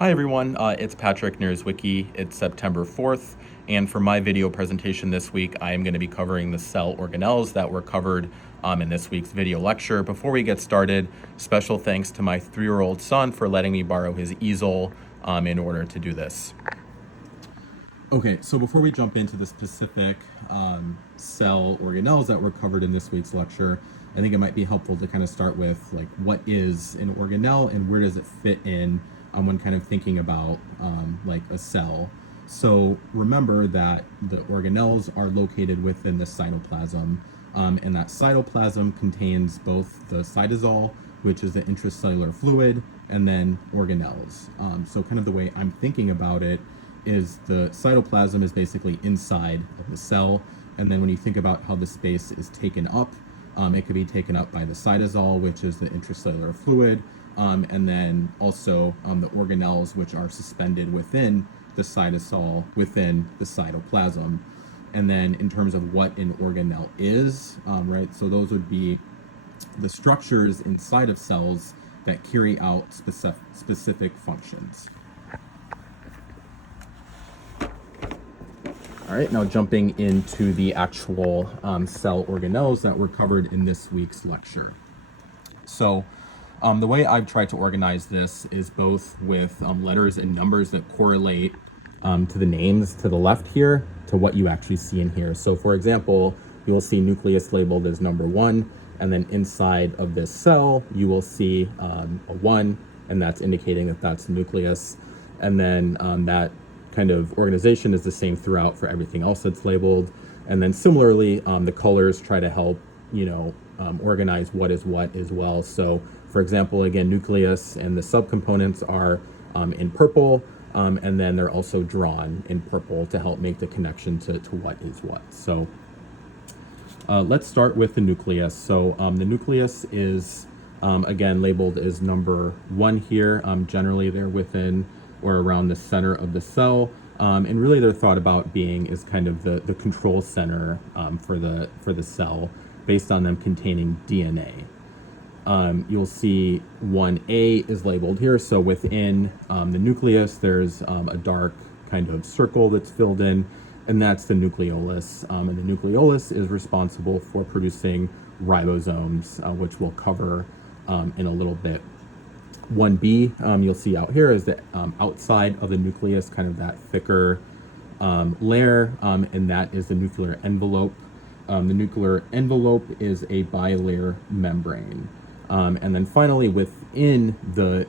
Hi everyone, it's Patrick Nierzwicki. It's September 4th, and for my video presentation this week, I am going to be covering the cell organelles that were covered in this week's video lecture. Before we get started, special thanks to my 3-year-old son for letting me borrow his easel in order to do this. Okay, so before we jump into the specific cell organelles that were covered in this week's lecture, I think it might be helpful to kind of start with like what is an organelle and where does it fit in when kind of thinking about like a cell. So remember that the organelles are located within the cytoplasm, and that cytoplasm contains both the cytosol, which is the intracellular fluid, and then organelles. So kind of the way I'm thinking about it is the cytoplasm is basically inside of the cell, and then when you think about how the space is taken up, it could be taken up by the cytosol, which is the intracellular fluid, and then also the organelles, which are suspended within the cytosol within the cytoplasm. And then in terms of what an organelle is, right, so those would be the structures inside of cells that carry out specific functions. All right, now jumping into the actual cell organelles that were covered in this week's lecture. So the way I've tried to organize this is both with letters and numbers that correlate to the names to the left here to what you actually see in here. So for example, you will see nucleus labeled as number 1, and then inside of this cell, you will see a 1, and that's indicating that that's nucleus. And then that kind of organization is the same throughout for everything else that's labeled. And then similarly, the colors try to help, organize what is what as well. So for example, again, nucleus and the subcomponents are in purple, and then they're also drawn in purple to help make the connection to what is what. So let's start with the nucleus. So the nucleus is, again, labeled as number 1 here. Generally, they're within or around the center of the cell, and really they're thought about being as kind of the control center for the cell, based on them containing DNA. You'll see 1A is labeled here. So within the nucleus, there's a dark kind of circle that's filled in, and that's the nucleolus. And the nucleolus is responsible for producing ribosomes, which we'll cover in a little bit. 1B, you'll see out here, is the outside of the nucleus, kind of that thicker layer, and that is the nuclear envelope. The nuclear envelope is a bilayer membrane. And then finally, within the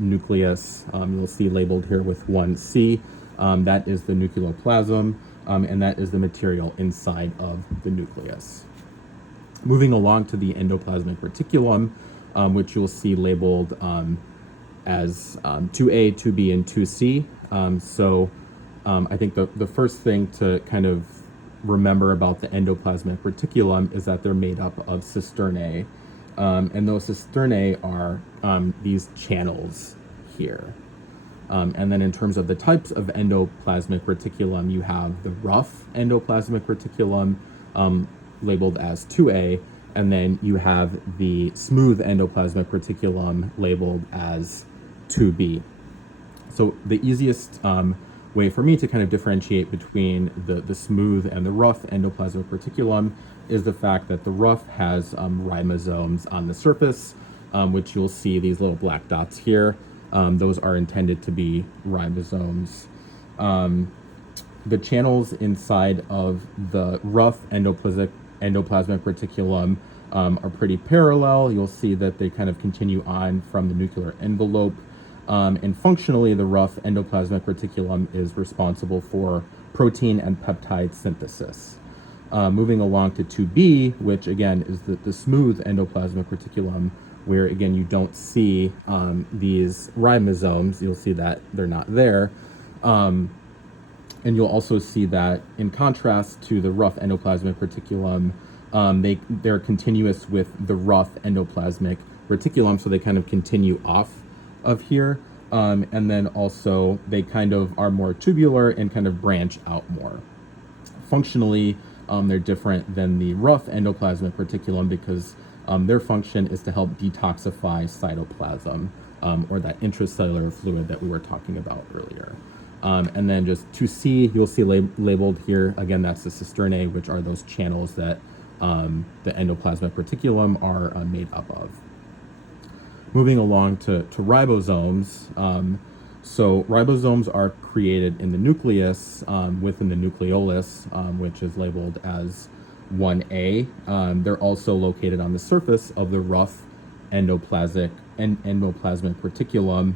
nucleus, you'll see labeled here with 1C, that is the nucleoplasm, and that is the material inside of the nucleus. Moving along to the endoplasmic reticulum, which you'll see labeled as 2A, 2B, and 2C. So I think the first thing to kind of remember about the endoplasmic reticulum is that they're made up of cisternae. And those cisternae are these channels here. And then in terms of the types of endoplasmic reticulum, you have the rough endoplasmic reticulum labeled as 2A, and then you have the smooth endoplasmic reticulum labeled as 2B. So the easiest way for me to kind of differentiate between the smooth and the rough endoplasmic reticulum is the fact that the rough has ribosomes on the surface, which you'll see these little black dots here. Those are intended to be ribosomes. The channels inside of the rough endoplasmic reticulum are pretty parallel. You'll see that they kind of continue on from the nuclear envelope. And functionally, the rough endoplasmic reticulum is responsible for protein and peptide synthesis. Moving along to 2B, which again is the smooth endoplasmic reticulum, where again you don't see these ribosomes. You'll see that they're not there. And you'll also see that in contrast to the rough endoplasmic reticulum, they're continuous with the rough endoplasmic reticulum, so they kind of continue off of here. And then also they kind of are more tubular and kind of branch out more. Functionally, they're different than the rough endoplasmic reticulum because their function is to help detoxify cytoplasm or that intracellular fluid that we were talking about earlier. And then just to C, you'll see labeled here, again, that's the cisternae, which are those channels that the endoplasmic reticulum are made up of. Moving along to ribosomes. So ribosomes are created in the nucleus within the nucleolus, which is labeled as 1A. They're also located on the surface of the rough endoplasmic reticulum.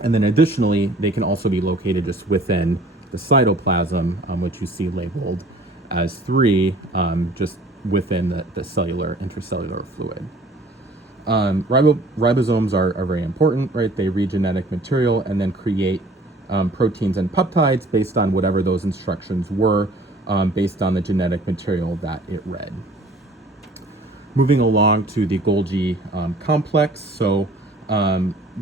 And then additionally, they can also be located just within the cytoplasm, which you see labeled as 3, just within the intracellular fluid. Ribosomes are very important, right? They read genetic material and then create proteins and peptides based on whatever those instructions were, based on the genetic material that it read. Moving along to the Golgi complex. So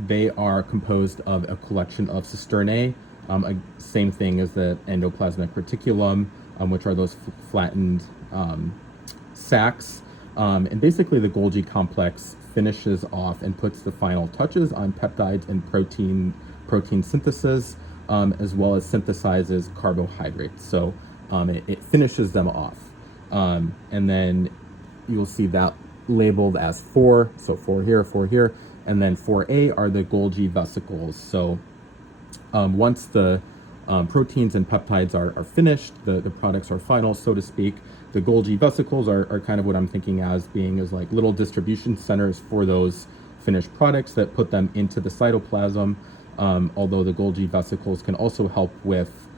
they are composed of a collection of cisternae, same thing as the endoplasmic reticulum, which are those flattened sacs. And basically the Golgi complex finishes off and puts the final touches on peptides and protein synthesis, as well as synthesizes carbohydrates. So it finishes them off. And then you'll see that labeled as 4, so 4 here, and then 4A are the Golgi vesicles. So once the proteins and peptides are finished, the products are final, so to speak, the Golgi vesicles are kind of what I'm thinking as being as like little distribution centers for those finished products that put them into the cytoplasm, although the Golgi vesicles can also help with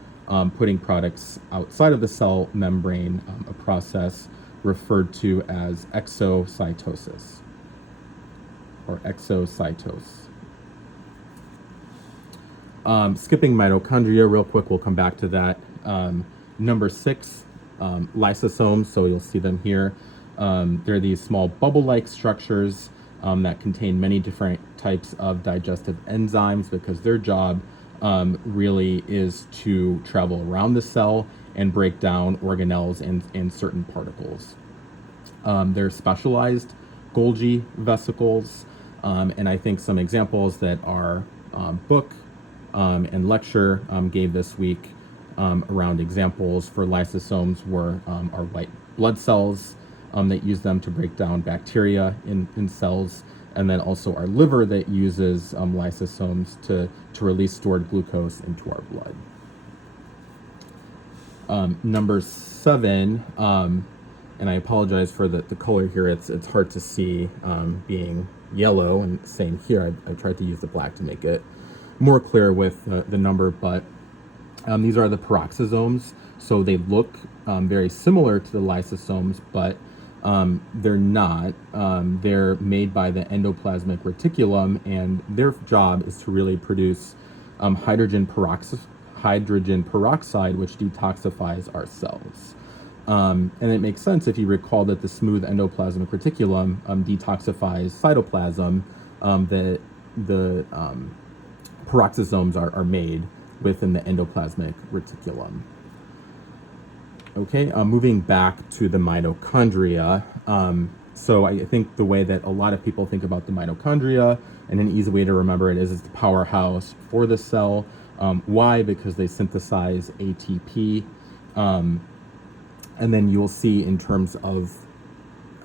putting products outside of the cell membrane, a process referred to as exocytosis or exocytose. Skipping mitochondria real quick, we'll come back to that. Number 6, lysosomes, so you'll see them here. They're these small bubble-like structures that contain many different types of digestive enzymes because their job really is to travel around the cell and break down organelles and certain particles. They're specialized Golgi vesicles, and I think some examples that our book and lecture gave this week around examples for lysosomes were our white blood cells that use them to break down bacteria in cells, and then also our liver that uses lysosomes to release stored glucose into our blood. Number 7, and I apologize for the color here, it's hard to see being yellow, and same here, I tried to use the black to make it more clear with the number, but these are the peroxisomes. So they look very similar to the lysosomes, but they're not. They're made by the endoplasmic reticulum, and their job is to really produce hydrogen peroxide, which detoxifies our cells. And it makes sense if you recall that the smooth endoplasmic reticulum detoxifies cytoplasm, that the peroxisomes are made within the endoplasmic reticulum. Okay, moving back to the mitochondria. So I think the way that a lot of people think about the mitochondria, and an easy way to remember it is it's the powerhouse for the cell. Why? Because they synthesize ATP. And then you'll see in terms of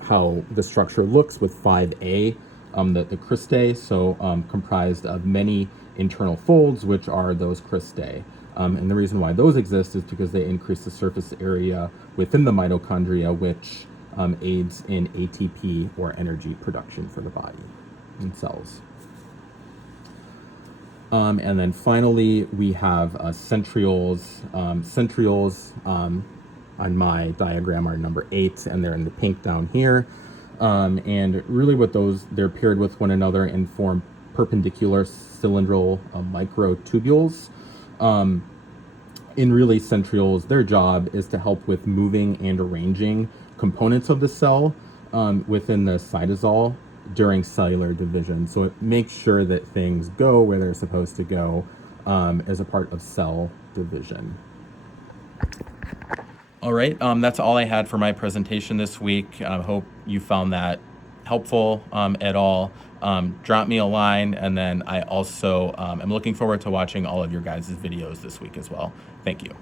how the structure looks with 5A, the cristae, so comprised of many internal folds, which are those cristae. And the reason why those exist is because they increase the surface area within the mitochondria, which aids in ATP or energy production for the body and cells. And then finally, we have centrioles. Centrioles on my diagram are number 8, and they're in the pink down here. And really what they're paired with one another and form perpendicular cylindral microtubules. In really centrioles, their job is to help with moving and arranging components of the cell within the cytosol during cellular division. So it makes sure that things go where they're supposed to go as a part of cell division. All right, that's all I had for my presentation this week. I hope you found that helpful at all. drop me a line. And then I also am looking forward to watching all of your guys' videos this week as well. Thank you.